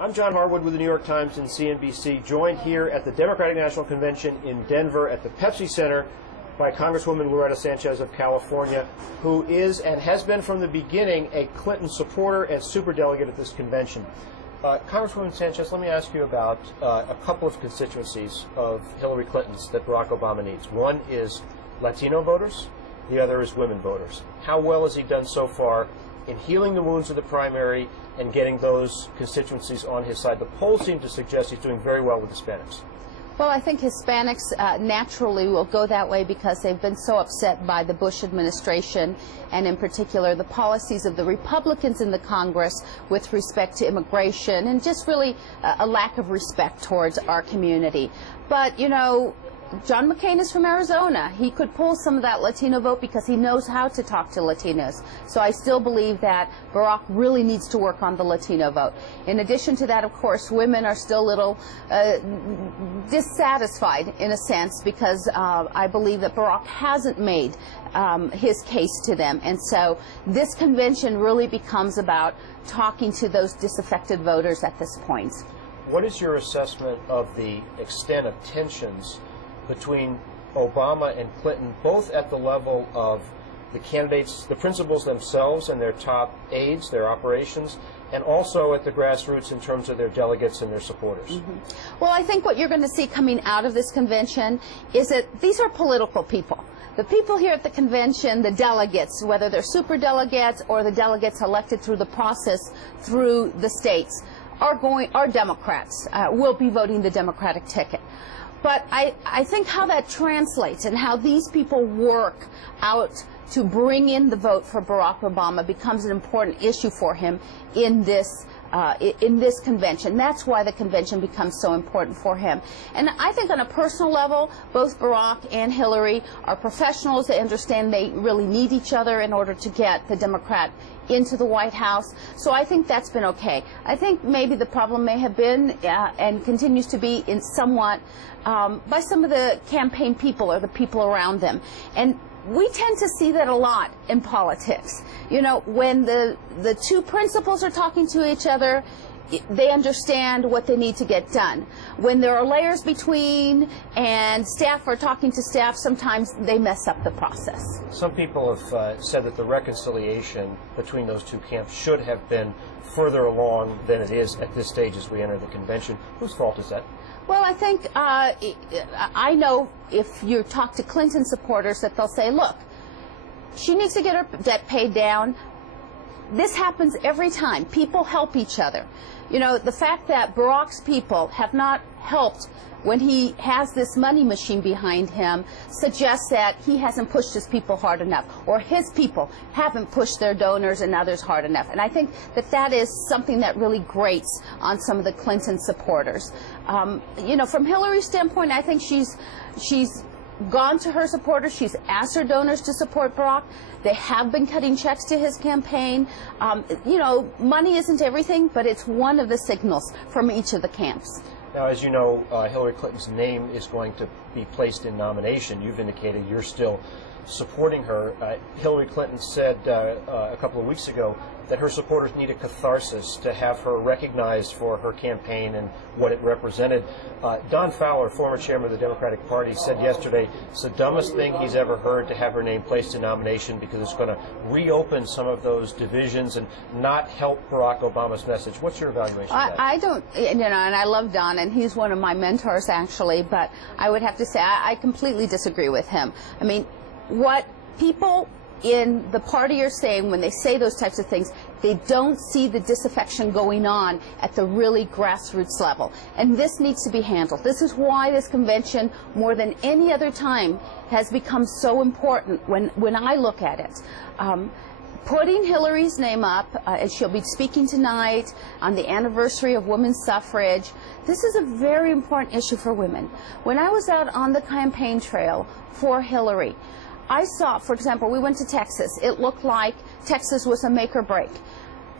I'm John Harwood with the New York Times and CNBC, joined here at the Democratic National Convention in Denver at the Pepsi Center by Congresswoman Loretta Sanchez of California, who is and has been from the beginning a Clinton supporter and superdelegate at this convention. Congresswoman Sanchez, let me ask you about a couple of constituencies of Hillary Clinton's that Barack Obama needs. One is Latino voters, the other is women voters. How well has he done so far in healing the wounds of the primary and getting those constituencies on his side? The polls seem to suggest he's doing very well with Hispanics. Well, I think Hispanics naturally will go that way because they've been so upset by the Bush administration and in particular the policies of the Republicans in the Congress with respect to immigration and just really a lack of respect towards our community. But, you know, John McCain is from Arizona. He could pull some of that Latino vote because he knows how to talk to Latinos. So I still believe that Barack really needs to work on the Latino vote. In addition to that, of course, women are still a little dissatisfied in a sense because I believe that Barack hasn't made his case to them. And so this convention really becomes about talking to those disaffected voters at this point. What is your assessment of the extent of tensions between Obama and Clinton, both at the level of the candidates, the principals themselves and their top aides, their operations, and also at the grassroots in terms of their delegates and their supporters? Well, I think what you're going to see coming out of this convention is that these are political people. The people here at the convention, the delegates, whether they're superdelegates or the delegates elected through the process through the states, are Democrats, will be voting the Democratic ticket. But I think how that translates and how these people work out to bring in the vote for Barack Obama becomes an important issue for him in this convention. That's why the convention becomes so important for him. And I think on a personal level, both Barack and Hillary are professionals. They understand they really need each other in order to get the Democrat into the White House. So I think that's been okay. I think maybe the problem may have been and continues to be in somewhat by some of the campaign people or the people around them. And we tend to see that a lot in politics. You know, when the two principals are talking to each other, they understand what they need to get done. When there are layers between and staff are talking to staff, sometimes they mess up the process. Some people have said that the reconciliation between those two camps should have been further along than it is at this stage as we enter the convention. Whose fault is that? Well, I think I know if you talk to Clinton supporters that they'll say, look, she needs to get her debt paid down. This happens every time. People help each other. You know, the fact that Barack's people have not helped when he has this money machine behind him suggests that he hasn't pushed his people hard enough, or his people haven't pushed their donors and others hard enough. And I think that that is something that really grates on some of the Clinton supporters. You know, from Hillary's standpoint, I think she's gone to her supporters. She's asked her donors to support Barack. They have been cutting checks to his campaign. You know, money isn't everything, but it's one of the signals from each of the camps. Now, as you know, Hillary Clinton's name is going to be placed in nomination. You've indicated you're still supporting her. Hillary Clinton said a couple of weeks ago that her supporters need a catharsis to have her recognized for her campaign and what it represented. Don Fowler, former chairman of the Democratic Party, said yesterday it's the dumbest thing he's ever heard to have her name placed in nomination because it's going to reopen some of those divisions and not help Barack Obama's message. What's your evaluation of that? I don't, you know, and I love Don, and he's one of my mentors, actually, but I would have to say I completely disagree with him. I mean, what people in the party are saying when they say those types of things, they don't see the disaffection going on at the really grassroots level. And this needs to be handled. This is why this convention, more than any other time, has become so important when I look at it. Putting Hillary's name up, and she'll be speaking tonight on the anniversary of women's suffrage. This is a very important issue for women. When I was out on the campaign trail for Hillary, I saw, for example, we went to Texas. It looked like Texas was a make or break.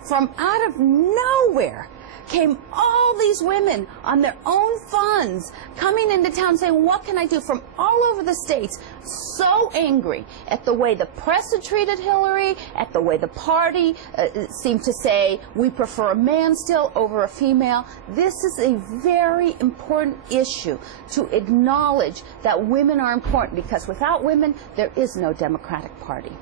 from out of nowhere came all these women on their own funds coming into town saying, what can I do, from all over the states, so angry at the way the press had treated Hillary, at the way the party seemed to say we prefer a man still over a female. This is a very important issue to acknowledge that women are important, because without women there is no Democratic Party.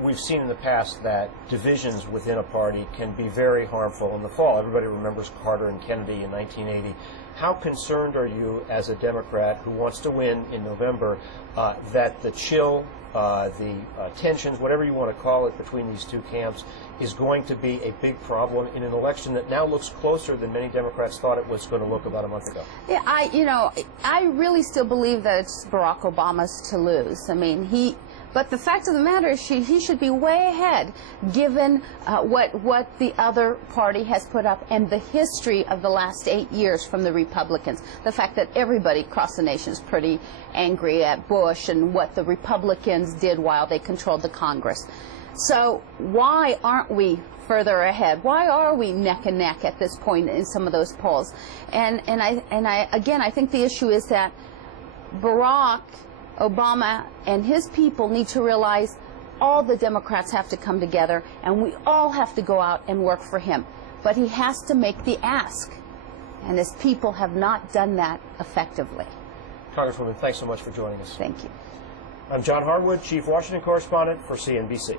We've seen in the past that divisions within a party can be very harmful in the fall. Everybody remembers Carter and Kennedy in 1980. How concerned are you as a Democrat who wants to win in November that the chill, the tensions, whatever you want to call it, between these two camps is going to be a big problem in an election that now looks closer than many Democrats thought it was going to look about a month ago? Yeah, I really still believe that it's Barack Obama's to lose. I mean, but the fact of the matter is he should be way ahead, given what the other party has put up and the history of the last 8 years from the Republicans. The fact that everybody across the nation is pretty angry at Bush and what the Republicans did while they controlled the Congress. So why aren't we further ahead? Why are we neck and neck at this point in some of those polls? And I think the issue is that Barack Obama and his people need to realize all the Democrats have to come together and we all have to go out and work for him. But he has to make the ask, and his people have not done that effectively. Congresswoman, thanks so much for joining us. Thank you. I'm John Harwood, Chief Washington Correspondent for CNBC.